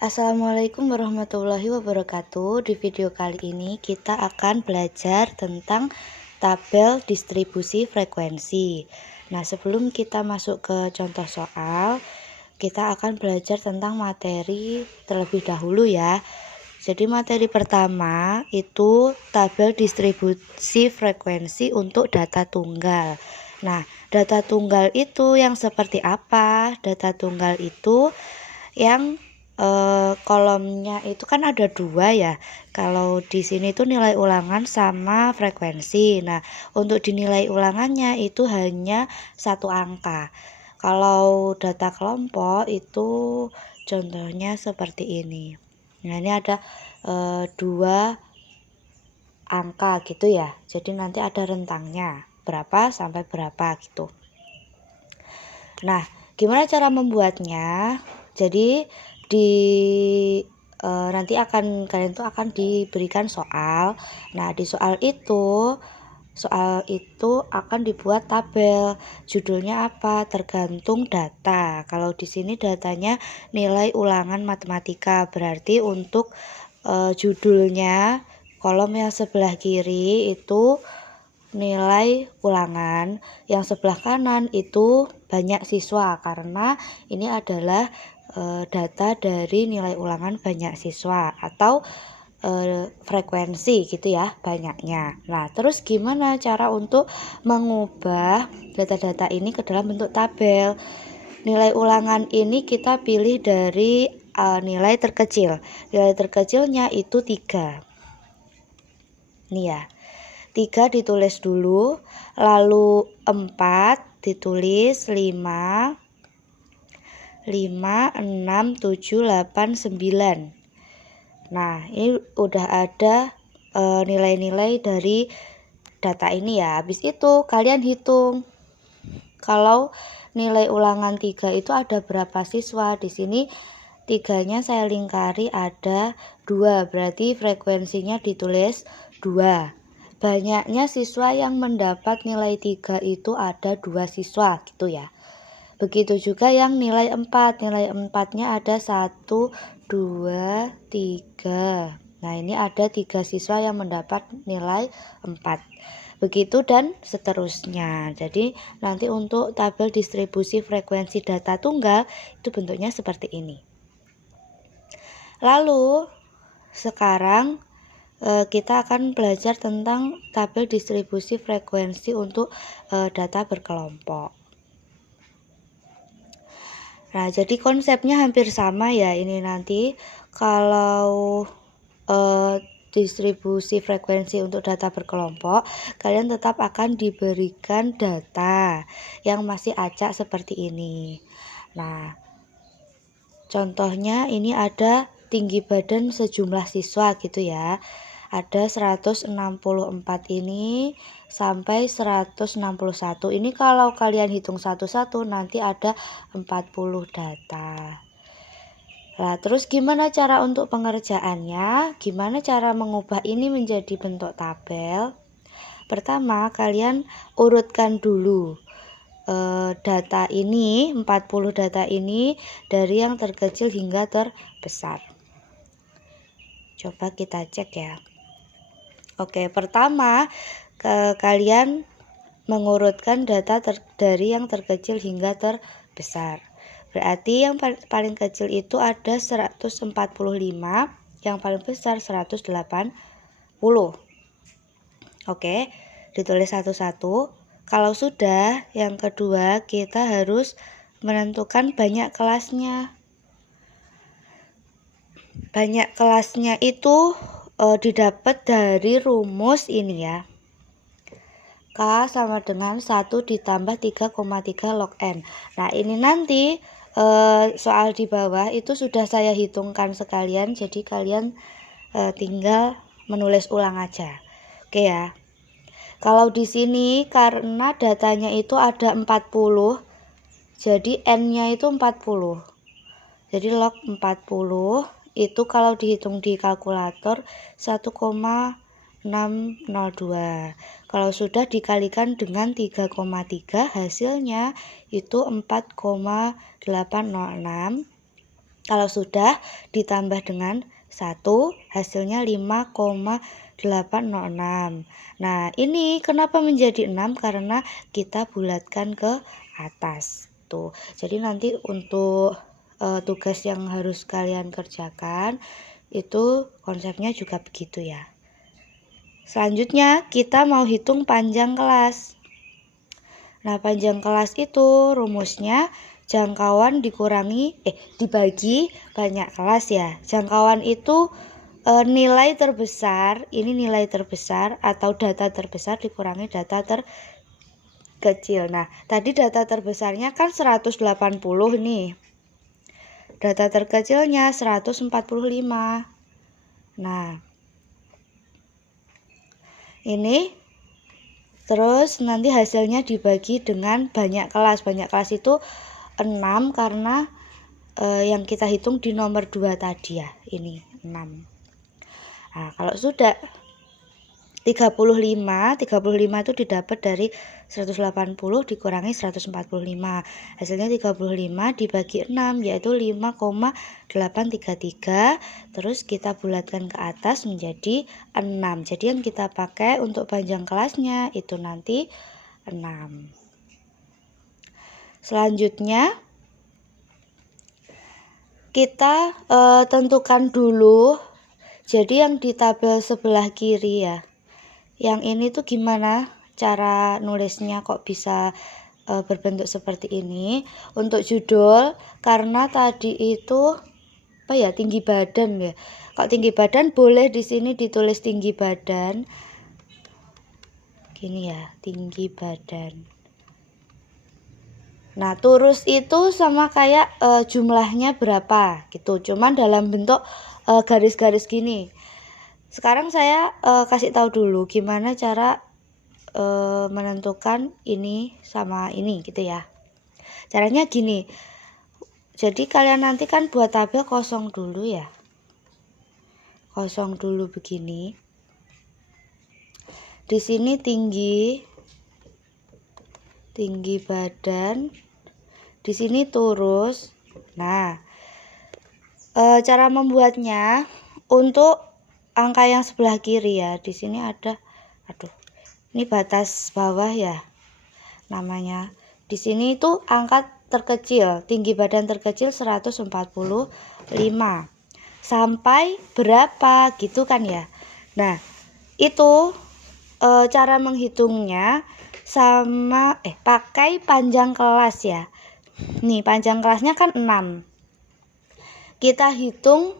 Assalamualaikum warahmatullahi wabarakatuh. Di video kali ini kita akan belajar tentang tabel distribusi frekuensi. Nah, sebelum kita masuk ke contoh soal, kita akan belajar tentang materi terlebih dahulu ya. Jadi materi pertama itu tabel distribusi frekuensi untuk data tunggal. Nah, data tunggal itu yang seperti apa? Data tunggal itu yang kolomnya itu kan ada dua ya. Kalau di sini tuh nilai ulangan sama frekuensi. Nah, untuk dinilai ulangannya itu hanya satu angka. Kalau data kelompok itu contohnya seperti ini. Nah, ini ada dua angka gitu ya. Jadi nanti ada rentangnya berapa sampai berapa gitu. Nah, gimana cara membuatnya? Jadi nanti kalian tuh akan diberikan soal. Nah, di soal itu akan dibuat tabel. Judulnya apa? Tergantung data. Kalau di sini datanya nilai ulangan matematika, berarti untuk judulnya kolom yang sebelah kiri itu nilai ulangan, yang sebelah kanan itu banyak siswa karena ini adalah data dari nilai ulangan banyak siswa atau frekuensi gitu ya banyaknya. Nah, terus gimana cara untuk mengubah data-data ini ke dalam bentuk tabel? Nilai ulangan ini kita pilih dari nilai terkecil. Nilai terkecilnya itu 3. Nih ya. 3 ditulis dulu, lalu 4 ditulis 5, 6, 7, 8, 9. Nah, ini udah ada nilai-nilai dari data ini ya. Habis itu kalian hitung. Kalau nilai ulangan 3 itu ada berapa siswa? Di sini 3-nya saya lingkari ada 2, berarti frekuensinya ditulis 2. Banyaknya siswa yang mendapat nilai 3 itu ada 2 siswa gitu ya. Begitu juga yang nilai 4. Nilai 4-nya ada 1, 2, 3. Nah, ini ada 3 siswa yang mendapat nilai 4. Begitu dan seterusnya. Jadi nanti untuk tabel distribusi frekuensi data tunggal itu bentuknya seperti ini. Lalu sekarang kita akan belajar tentang tabel distribusi frekuensi untuk data berkelompok. Nah, jadi konsepnya hampir sama ya. Ini nanti kalau distribusi frekuensi untuk data berkelompok, kalian tetap akan diberikan data yang masih acak seperti ini. Nah, contohnya ini ada tinggi badan sejumlah siswa gitu ya. Ada 164 ini sampai 161. Ini kalau kalian hitung satu-satu nanti ada 40 data. Nah, terus gimana cara untuk pengerjaannya? Gimana cara mengubah ini menjadi bentuk tabel? Pertama, kalian urutkan dulu data ini, 40 data ini dari yang terkecil hingga terbesar. Coba kita cek ya. Oke, pertama kalian mengurutkan data dari yang terkecil hingga terbesar. Berarti yang paling kecil itu ada 145, yang paling besar 180. Oke, ditulis satu-satu. Kalau sudah, yang kedua kita harus menentukan banyak kelasnya. Banyak kelasnya itu didapat dari rumus ini ya. K sama dengan 1 ditambah 3,3 log N. Nah, ini nanti soal di bawah itu sudah saya hitungkan sekalian, jadi kalian tinggal menulis ulang aja. Oke ya. Kalau di sini karena datanya itu ada 40, jadi N-nya itu 40. Jadi log 40 itu kalau dihitung di kalkulator 1,602. Kalau sudah dikalikan dengan 3,3 hasilnya itu 4,806. Kalau sudah ditambah dengan 1, hasilnya 5,806. Nah, ini kenapa menjadi 6? Karena kita bulatkan ke atas. Tuh. Jadi nanti untuk tugas yang harus kalian kerjakan itu konsepnya juga begitu ya. Selanjutnya kita mau hitung panjang kelas. Nah, panjang kelas itu rumusnya jangkauan dibagi banyak kelas ya. Jangkauan itu nilai terbesar, ini nilai terbesar atau data terbesar dikurangi data terkecil. Nah, tadi data terbesarnya kan 180 nih. Data terkecilnya 145. Nah, ini terus nanti hasilnya dibagi dengan banyak kelas. Banyak kelas itu 6 karena yang kita hitung di nomor 2 tadi ya. Ini 6. Nah, kalau sudah 35 itu didapat dari 180 dikurangi 145. Hasilnya 35 dibagi 6 yaitu 5,833. Terus kita bulatkan ke atas menjadi 6. Jadi yang kita pakai untuk panjang kelasnya itu nanti 6. Selanjutnya kita tentukan dulu. Jadi yang di tabel sebelah kiri ya. Yang ini tuh gimana cara nulisnya kok bisa berbentuk seperti ini? Untuk judul, karena tadi itu tinggi badan ya. Kalau tinggi badan boleh di sini ditulis tinggi badan. Gini ya, tinggi badan. Nah, turus itu sama kayak jumlahnya berapa gitu. Cuman dalam bentuk garis-garis gini. Sekarang saya kasih tahu dulu gimana cara menentukan ini sama ini gitu ya. Caranya gini. Jadi kalian nanti kan buat tabel kosong dulu ya. Kosong dulu begini. Di sini tinggi badan. Di sini turus. Nah, cara membuatnya untuk angka yang sebelah kiri ya. Di sini ada ini batas bawah ya namanya. Di sini itu angka terkecil, tinggi badan terkecil 145. Sampai berapa gitu kan ya. Nah, itu cara menghitungnya sama pakai panjang kelas ya. Nih, panjang kelasnya kan 6. Kita hitung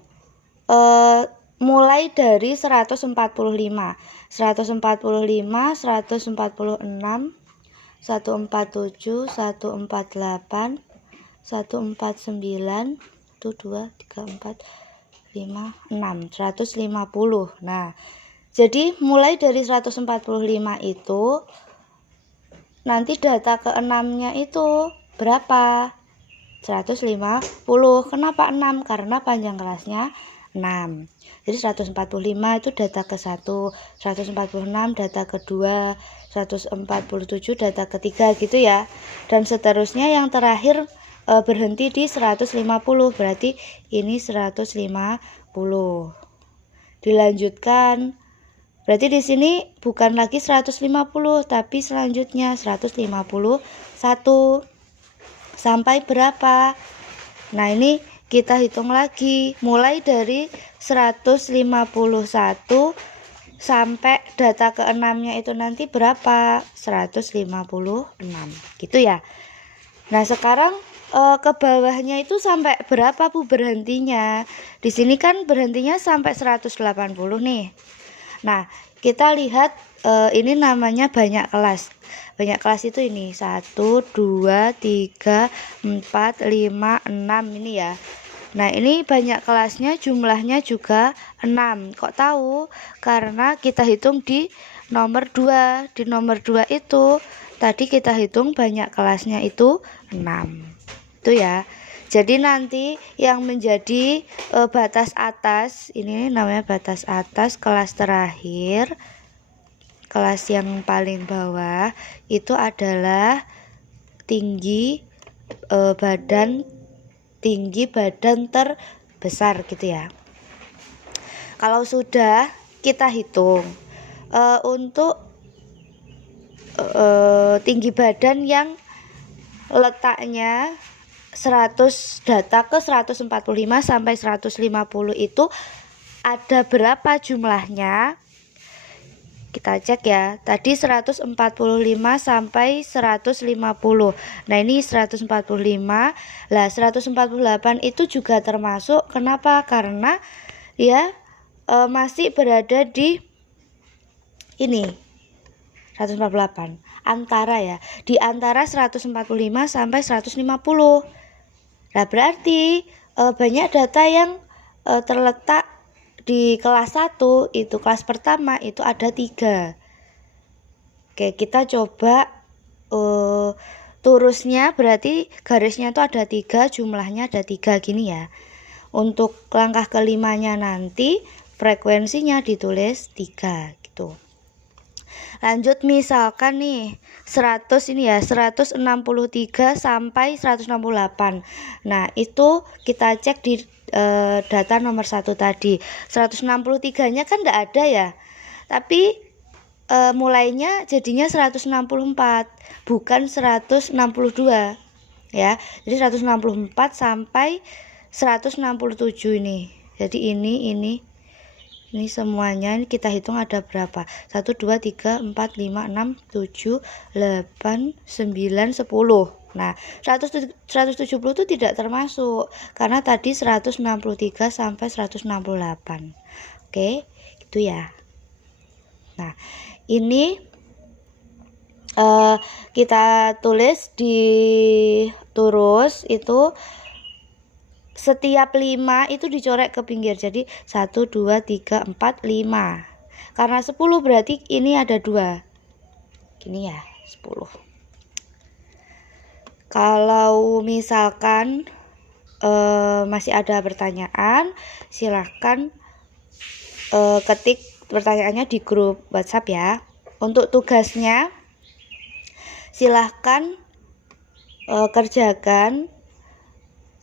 mulai dari 145, 146, 147, 148, 149, itu 2, 3, 4, 5, 6, 150. Nah, jadi mulai dari 145 itu nanti data ke-6-nya itu berapa? 150. Kenapa 6? Karena panjang kelasnya 6. Jadi 145 itu data ke-1, 146 data ke-2, 147 data ke-3 gitu ya. Dan seterusnya yang terakhir berhenti di 150. Berarti ini 150. Dilanjutkan. Berarti di sini bukan lagi 150 tapi selanjutnya 151. Sampai berapa? Nah, ini kita hitung lagi mulai dari 151 sampai data ke-6-nya itu nanti berapa? 156 gitu ya. Nah, sekarang ke bawahnya itu sampai berapa Bu berhentinya? Di sini kan berhentinya sampai 180 nih. Nah, kita lihat ini namanya banyak kelas. Banyak kelas itu ini 1, 2, 3, 4, 5, 6 ini ya. Nah, ini banyak kelasnya jumlahnya juga 6. Kok tahu? Karena kita hitung di nomor 2. Di nomor 2 itu tadi kita hitung banyak kelasnya itu 6. Itu ya. Jadi nanti yang menjadi batas atas, ini namanya batas atas kelas terakhir, kelas yang paling bawah itu adalah tinggi badan tinggi badan terbesar gitu ya. Kalau sudah, kita hitung untuk tinggi badan yang letaknya 100 data ke 145 sampai 150 itu ada berapa jumlahnya? Kita cek ya. Tadi 145 sampai 150. Nah, ini 145. Lah, 148 itu juga termasuk. Kenapa? Karena ya masih berada di ini 148 antara ya, di antara 145 sampai 150. Nah, berarti banyak data yang terletak di kelas 1 itu, kelas pertama itu ada 3. Oke, kita coba turusnya, berarti garisnya itu ada 3, jumlahnya ada 3 gini ya. Untuk langkah kelimanya nanti frekuensinya ditulis 3 gitu. Lanjut, misalkan nih 100 ini ya, 163 sampai 168. Nah, itu kita cek di data nomor 1 tadi. 163-nya kan enggak ada ya. Tapi mulainya jadinya 164, bukan 162 ya. Jadi 164 sampai 167 ini. Jadi ini semuanya ini kita hitung ada berapa? 1, 2, 3, 4, 5, 6, 7, 8, 9, 10. Nah, 170 itu tidak termasuk karena tadi 163 sampai 168. Oke, itu ya. Nah, ini kita tulis di turus itu setiap 5 itu dicoret ke pinggir. Jadi 1, 2, 3, 4, 5. Karena 10 berarti ini ada 2. Gini ya, 10. Kalau misalkan masih ada pertanyaan, silahkan ketik pertanyaannya di grup WhatsApp ya. Untuk tugasnya silahkan kerjakan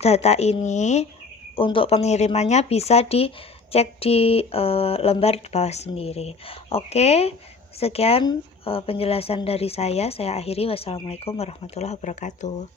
data ini. Untuk pengirimannya bisa dicek di lembar di bawah sendiri. Oke, sekian penjelasan dari saya akhiri. Wassalamualaikum warahmatullahi wabarakatuh.